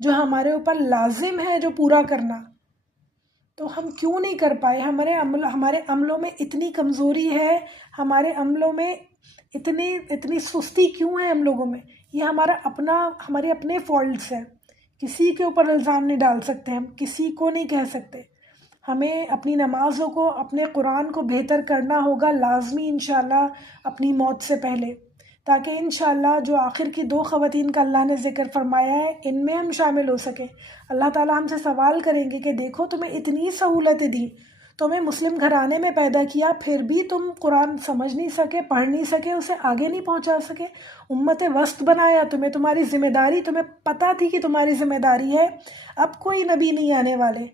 جو ہمارے اوپر لازم ہے جو پورا کرنا، تو ہم کیوں نہیں کر پائے؟ ہمارے عملوں میں اتنی کمزوری ہے، ہمارے عملوں میں اتنی سستی کیوں ہے ہم لوگوں میں؟ یہ ہمارے اپنے فالٹس ہیں، کسی کے اوپر الزام نہیں ڈال سکتے، ہم کسی کو نہیں کہہ سکتے۔ ہمیں اپنی نمازوں کو، اپنے قرآن کو بہتر کرنا ہوگا لازمی انشاءاللہ اپنی موت سے پہلے، تاکہ انشاءاللہ جو آخر کی 2 خواتین کا اللہ نے ذکر فرمایا ہے ان میں ہم شامل ہو سکیں۔ اللہ تعالیٰ ہم سے سوال کریں گے کہ دیکھو تمہیں اتنی سہولتیں دی، تمہیں مسلم گھرانے میں پیدا کیا، پھر بھی تم قرآن سمجھ نہیں سکے، پڑھ نہیں سکے، اسے آگے نہیں پہنچا سکے، امت وسط بنایا تمہیں، تمہاری ذمہ داری، تمہیں پتہ تھی کہ تمہاری ذمہ داری ہے۔ اب کوئی نبی نہیں آنے والے،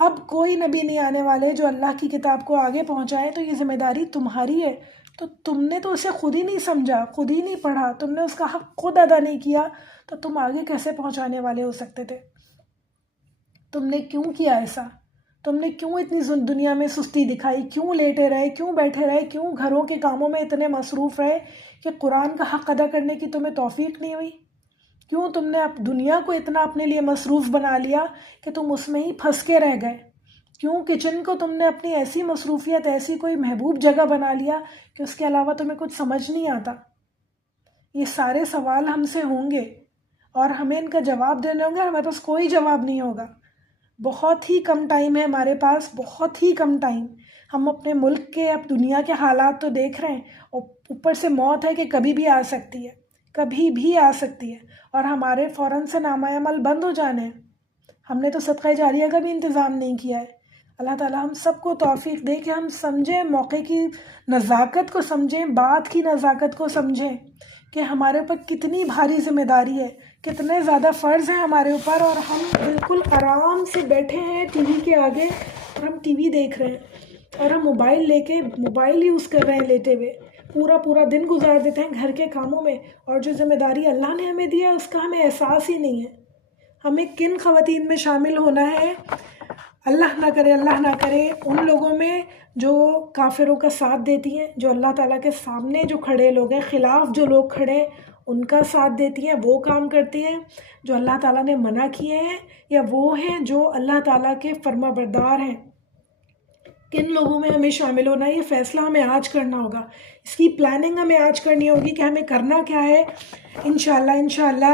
اب کوئی نبی نہیں آنے والے جو اللہ کی کتاب کو آگے پہنچائے، تو یہ ذمہ داری تمہاری ہے۔ تو تم نے تو اسے خود ہی نہیں سمجھا، خود ہی نہیں پڑھا، تم نے اس کا حق خود ادا نہیں کیا، تو تم آگے کیسے پہنچانے والے ہو سکتے تھے؟ تم نے کیوں کیا ایسا؟ تم نے کیوں اتنی دنیا میں سستی دکھائی؟ کیوں لیٹے رہے؟ کیوں بیٹھے رہے؟ کیوں گھروں کے کاموں میں اتنے مصروف رہے کہ قرآن کا حق ادا کرنے کی تمہیں توفیق نہیں ہوئی؟ کیوں تم نے دنیا کو اتنا اپنے لیے مصروف بنا لیا کہ تم اس میں ہی پھنس کے رہ گئے؟ کیوں کچن کو تم نے اپنی ایسی مصروفیت، ایسی کوئی محبوب جگہ بنا لیا کہ اس کے علاوہ تمہیں کچھ سمجھ نہیں آتا؟ یہ سارے سوال ہم سے ہوں گے اور ہمیں ان کا جواب دینے ہوں گے، ہمارے پاس کوئی جواب نہیں ہوگا۔ بہت ہی کم ٹائم ہے ہمارے پاس، بہت ہی کم ٹائم۔ ہم اپنے ملک کے، اب دنیا کے حالات تو دیکھ رہے ہیں، اور اوپر سے موت ہے کہ کبھی بھی آ سکتی ہے، کبھی بھی آ سکتی ہے، اور ہمارے فوراً سے نامہ عمل بند ہو جانے ہیں۔ ہم نے تو صدقہ جاریہ کا بھی انتظام نہیں کیا ہے۔ اللہ تعالیٰ ہم سب کو توفیق دے کہ ہم سمجھیں، موقع کی نزاکت کو سمجھیں، بات کی نزاکت کو سمجھیں، کہ ہمارے اوپر کتنی بھاری ذمہ داری ہے، کتنے زیادہ فرض ہیں ہمارے اوپر، اور ہم بالکل آرام سے بیٹھے ہیں ٹی وی کے آگے اور ہم ٹی وی دیکھ رہے ہیں، اور ہم موبائل لے کے موبائل یوز کر رہے ہیں لیٹے ہوئے، پورا دن گزار دیتے ہیں گھر کے کاموں میں، اور جو ذمہ داری اللہ نے ہمیں دی ہے اس کا ہمیں احساس ہی نہیں ہے۔ ہمیں کن خواتین میں شامل ہونا ہے؟ اللہ نہ کرے ان لوگوں میں جو کافروں کا ساتھ دیتی ہیں، جو اللہ تعالیٰ کے سامنے جو کھڑے لوگ ہیں، خلاف جو لوگ کھڑے ہیں ان کا ساتھ دیتی ہیں، وہ کام کرتی ہیں جو اللہ تعالیٰ نے منع کیے ہیں، یا وہ ہیں جو اللہ تعالیٰ کے فرما بردار ہیں۔ کن لوگوں میں ہمیں شامل ہونا ہے، یہ فیصلہ ہمیں آج کرنا ہوگا، اس کی پلاننگ ہمیں آج کرنی ہوگی کہ ہمیں کرنا کیا ہے۔ انشاءاللہ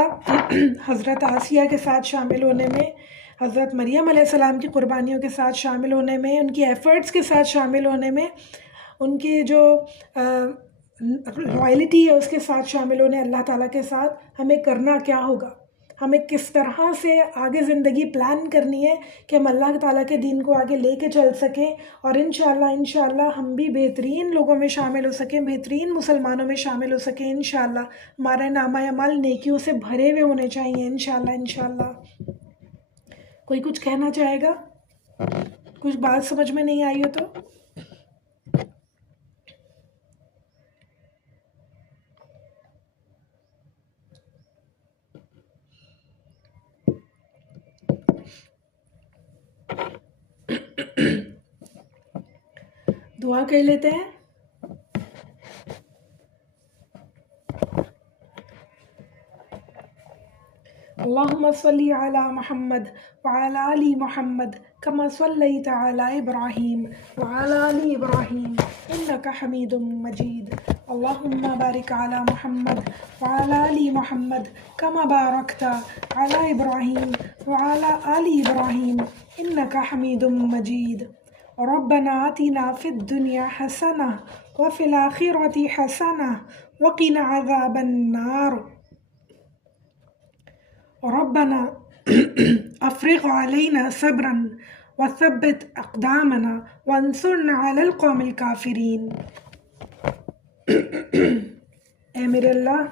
حضرت آسیہ کے ساتھ شامل ہونے میں، حضرت مریم علیہ السلام کی قربانیوں کے ساتھ شامل ہونے میں، ان کی ایفرٹس کے ساتھ شامل ہونے میں، ان کی جو لائلٹی ہے اس کے ساتھ شامل ہونے اللہ تعالیٰ کے ساتھ، ہمیں کرنا کیا ہوگا، ہمیں کس طرح سے آگے زندگی پلان کرنی ہے کہ ہم اللہ تعالیٰ کے دین کو آگے لے کے چل سکیں، اور انشاءاللہ ہم بھی بہترین لوگوں میں شامل ہو سکیں، بہترین مسلمانوں میں شامل ہو سکیں۔ انشاءاللہ ہمارے نامہ اعمال نیکیوں سے بھرے ہوئے ہونے چاہیے انشاءاللہ۔ کوئی کچھ کہنا چاہے گا؟ کچھ بات سمجھ میں نہیں آئی ہو تو دعا کر لیتے ہیں۔ اللہم صلی علی محمد وعلی آل محمد کما صلیت علی ابراہیم وعلی آل ابراہیم انک حمید مجید۔ اللہم بارک علی محمد وعلی آل محمد کما بارکت علی ابراہیم وعلی آل ابراہیم انک حمید مجید۔ ربنا آتنا فی الدنیا حسنہ وفی الآخرۃ حسنہ وقنا عذاب النار۔ ربنا افرغ علینا صبرا وثبت اقدامنا وانصرنا علی القوم الکافرین۔ اے میرے اللہ،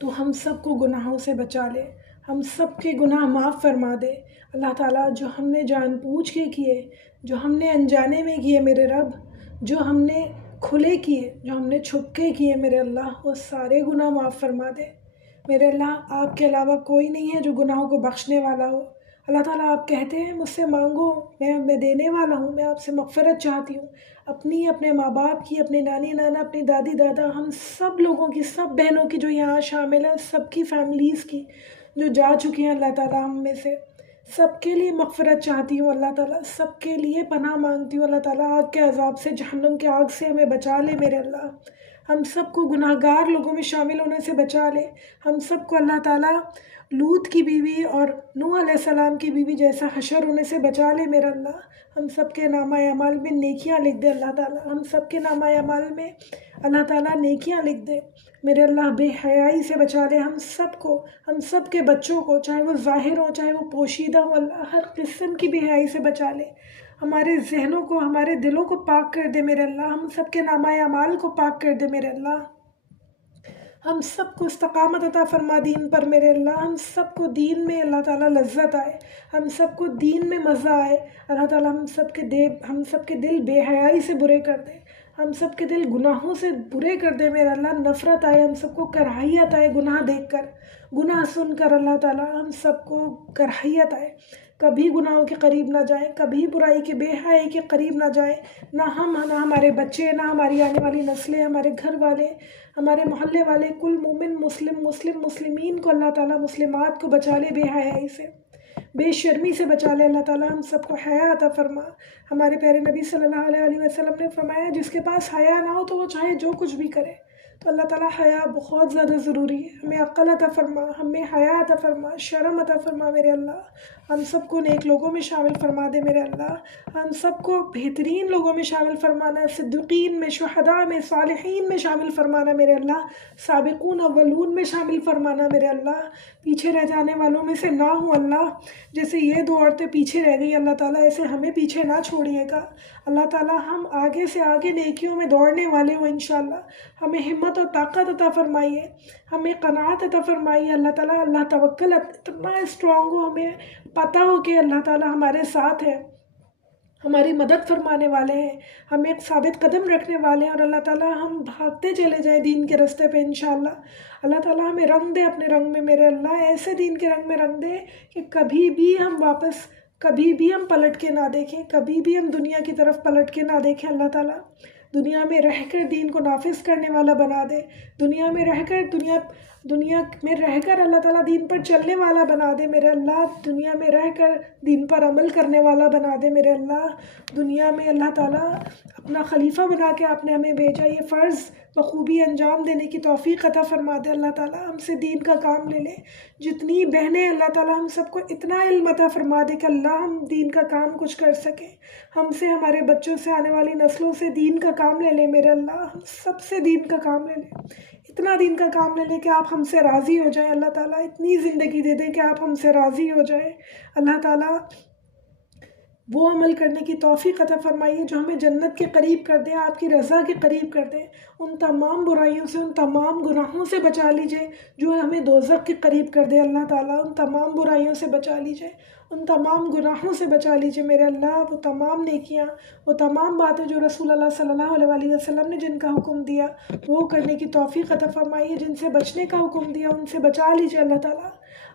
تو ہم سب کو گناہوں سے بچا لے، ہم سب کے گناہ معاف فرما دے۔ اللہ تعالیٰ جو ہم نے جان بوجھ کے کیے، جو ہم نے انجانے میں کیے میرے رب، جو ہم نے کھلے کیے، جو ہم نے چھپ کے کیے میرے اللہ، وہ سارے گناہ معاف فرما دے۔ میرے اللہ، آپ کے علاوہ کوئی نہیں ہے جو گناہوں کو بخشنے والا ہو۔ اللہ تعالیٰ آپ کہتے ہیں مجھ سے مانگو، میں دینے والا ہوں، میں آپ سے مغفرت چاہتی ہوں، اپنی، اپنے ماں باپ کی، اپنے نانی نانا، اپنی دادی دادا، ہم سب لوگوں کی، سب بہنوں کی جو یہاں شامل ہیں، سب کی فیملیز کی جو جا چکی ہیں، اللہ تعالیٰ ہم میں سے سب کے لیے مغفرت چاہتی ہوں۔ اللہ تعالیٰ سب کے لیے پناہ مانگتی ہوں۔ اللہ تعالیٰ آگ کے عذاب سے، جہنم کے آگ سے ہمیں بچا لے میرے اللہ، ہم سب کو گناہ گار لوگوں میں شامل ہونے سے بچا لے، ہم سب کو اللہ تعالیٰ لوط کی بیوی اور نوح علیہ السلام کی بیوی جیسا حشر ہونے سے بچا لے میرا اللہ، ہم سب کے نامہ اعمال میں نیکیاں لکھ دے اللہ تعالیٰ، ہم سب کے نامہ اعمال میں اللہ تعالیٰ نیکیاں لکھ دے میرے اللہ، بے حیائی سے بچا لے ہم سب کو، ہم سب کے بچوں کو، چاہے وہ ظاہر ہوں چاہے وہ پوشیدہ ہوں، اللہ ہر قسم کی بے حیائی سے بچا لے، ہمارے ذہنوں کو، ہمارے دلوں کو پاک کر دے میرے اللہ، ہم سب کے نامہ اعمال کو پاک کر دے میرے اللہ، ہم سب کو استقامت عطا فرما دین پر میرے اللہ، ہم سب کو دین میں اللہ تعالیٰ لذت آئے، ہم سب کو دین میں مزہ آئے اللہ تعالیٰ، ہم سب کے دل بے حیائی سے برے کر دے، ہم سب کے دل گناہوں سے برے کر دے میرے اللہ، نفرت آئے، ہم سب کو کراہیت آئے گناہ دیکھ کر، گناہ سن کر اللہ تعالیٰ، ہم سب کو کراہیت آئے، کبھی گناہوں کے قریب نہ جائیں، کبھی برائی کے، بے حیائی کے قریب نہ جائیں، نہ ہم، نہ ہمارے بچے، نہ ہماری آنے والی نسلیں، ہمارے گھر والے، ہمارے محلے والے، کل مومن مسلمین کو اللہ تعالیٰ، مسلمات کو بچا لے بے حیائی سے، بے شرمی سے بچا لے اللہ تعالیٰ، ہم سب کو حیا عطا فرما۔ ہمارے پیارے نبی صلی اللہ علیہ وسلم نے فرمایا جس کے پاس حیا نہ ہو تو وہ چاہے جو کچھ بھی کرے، تو اللہ تعالیٰ حیا بہت زیادہ ضروری ہے، ہمیں عقل عطا فرما، ہمیں حیا عطا فرما، شرم عطا فرما میرے اللہ، ہم سب کو نیک لوگوں میں شامل فرما دے میرے اللہ، ہم سب کو بہترین لوگوں میں شامل فرمانا، صدیقین میں، شہداء میں، صالحین میں شامل فرمانا میرے اللہ، سابقون اولون میں شامل فرمانا میرے اللہ، پیچھے رہ جانے والوں میں سے نہ ہوں اللہ، جیسے یہ دو عورتیں پیچھے رہ گئی اللہ تعالیٰ، ایسے ہمیں پیچھے نہ چھوڑیے گا اللہ تعالیٰ، ہم آگے سے آگے نیکیوں میں دوڑنے والے ہوں انشاءاللہ، ہمیں ہمت قوت و طاقت عطا فرمائیے، ہمیں قناعت عطا فرمائیے اللہ تعالیٰ، اللہ توکل اتنا اسٹرانگ ہو، ہمیں پتہ ہو کہ اللہ تعالیٰ ہمارے ساتھ ہے، ہماری مدد فرمانے والے ہیں، ہم ایک ثابت قدم رکھنے والے ہیں، اور اللہ تعالیٰ ہم بھاگتے چلے جائیں دین کے راستے پہ انشاءاللہ۔ اللہ تعالیٰ ہمیں رنگ دے اپنے رنگ میں، میرے اللہ ایسے دین کے رنگ میں رنگ دے کہ کبھی بھی ہم پلٹ کے نہ دیکھیں، کبھی بھی ہم دنیا کی طرف پلٹ کے نہ دیکھیں اللہ تعالیٰ۔ دنیا میں رہ کر دین کو نافذ کرنے والا بنا دے، دنیا میں رہ کر اللہ تعالیٰ دین پر چلنے والا بنا دے میرے اللہ، دنیا میں رہ کر دین پر عمل کرنے والا بنا دے میرے اللہ۔ دنیا میں اللہ تعالیٰ اپنا خلیفہ بنا کے آپ نے ہمیں بھیجا، یہ فرض بخوبی انجام دینے کی توفیق عطا فرما دے اللہ تعالیٰ، ہم سے دین کا کام لے لے۔ جتنی بہنیں اللہ تعالیٰ ہم سب کو اتنا علم عطا فرما دے کہ اللہ ہم دین کا کام کچھ کر سکیں، ہم سے، ہمارے بچوں سے، آنے والی نسلوں سے دین کا کام لے لے میرے اللہ، ہم سب سے دین کا کام لے لے، اتنا دین کا کام لے لے کہ آپ ہم سے راضی ہو جائیں اللہ تعالیٰ، اتنی زندگی دے دیں کہ آپ ہم سے راضی ہو جائیں اللہ تعالیٰ۔ وہ عمل کرنے کی توفیق عطا فرمائیے جو ہمیں جنت کے قریب کر دیں، آپ کی رضا کے قریب کر دیں، ان تمام برائیوں سے، ان تمام گناہوں سے بچا لیجئے جو ہمیں دوزخ کے قریب کر دے اللہ تعالیٰ، ان تمام برائیوں سے بچا لیجئے، ان تمام گناہوں سے بچا لیجئے میرے اللہ۔ وہ تمام نیکیاں، وہ تمام باتیں جو رسول اللہ صلی اللہ علیہ وآلہ وسلم نے جن کا حکم دیا وہ کرنے کی توفیق عطا فرمائیے، جن سے بچنے کا حکم دیا ان سے بچا لیجئے اللہ تعالیٰ۔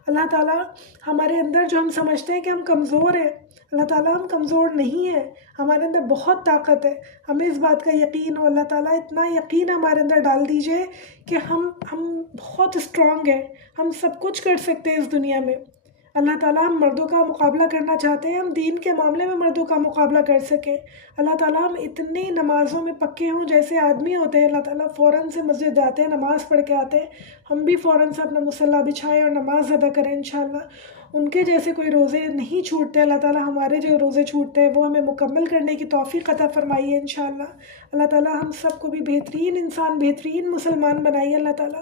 اللہ تعالیٰ ہمارے اندر جو ہم سمجھتے ہیں کہ ہم کمزور ہیں، اللہ تعالیٰ ہم کمزور نہیں ہیں، ہمارے اندر بہت طاقت ہے، ہمیں اس بات کا یقین ہو اللہ تعالیٰ، اتنا یقین ہمارے اندر ڈال دیجئے کہ ہم بہت اسٹرانگ ہیں، ہم سب کچھ کر سکتے ہیں اس دنیا میں اللہ تعالیٰ۔ ہم مردوں کا مقابلہ کرنا چاہتے ہیں، ہم دین کے معاملے میں مردوں کا مقابلہ کر سکیں اللہ تعالیٰ، ہم اتنی نمازوں میں پکے ہوں جیسے آدمی ہوتے ہیں اللہ تعالیٰ، فوراً سے مسجد جاتے ہیں، نماز پڑھ کے آتے ہیں، ہم بھی فوراً سے اپنا مصلی بچھائیں اور نماز ادا کریں انشاءاللہ۔ ان کے جیسے کوئی روزے نہیں چھوٹتے اللہ تعالیٰ، ہمارے جو روزے چھوٹتے ہیں وہ ہمیں مکمل کرنے کی توفیق عطا فرمائیے انشاءاللہ۔ اللہ تعالیٰ ہم سب کو بھی بہترین انسان، بہترین مسلمان بنائیے اللہ تعالیٰ۔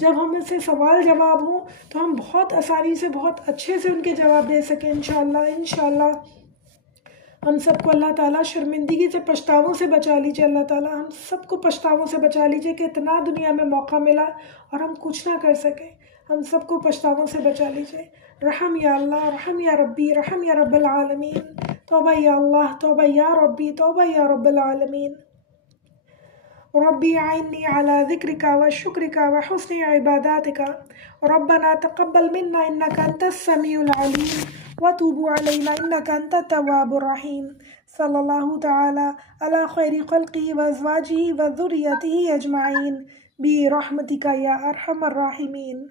جب ہم سے سوال جواب ہوں تو ہم بہت آسانی سے، بہت اچھے سے ان کے جواب دے سکیں انشاءاللہ۔ ہم سب کو اللہ تعالیٰ شرمندگی سے، پچھتاووں سے بچا لیجئے اللہ تعالیٰ، ہم سب کو پچھتاووں سے بچا لیجئے کہ اتنا دنیا میں موقع ملا اور ہم کچھ نہ کر سکے، ہم سب کو پچھتاووں سے بچا لیجئے۔ رحم یا اللہ، رحم یا ربی، رحم یا رب العالمین، توبہ یا اللہ، توبہ یا ربی، توبہ یا رب العالمین۔ ربی اعنی علی ذکرک و شکرک و حسن عباداتک، ربنا تقبل منا انک انت السمیع العلیم وتوب علینا انک انت التواب الرحیم۔ صلی اللہ تعالی علی خیر خلقہ و ازواجہ و ذریتہ اجمعین برحمتک یا ارحم الراحمین۔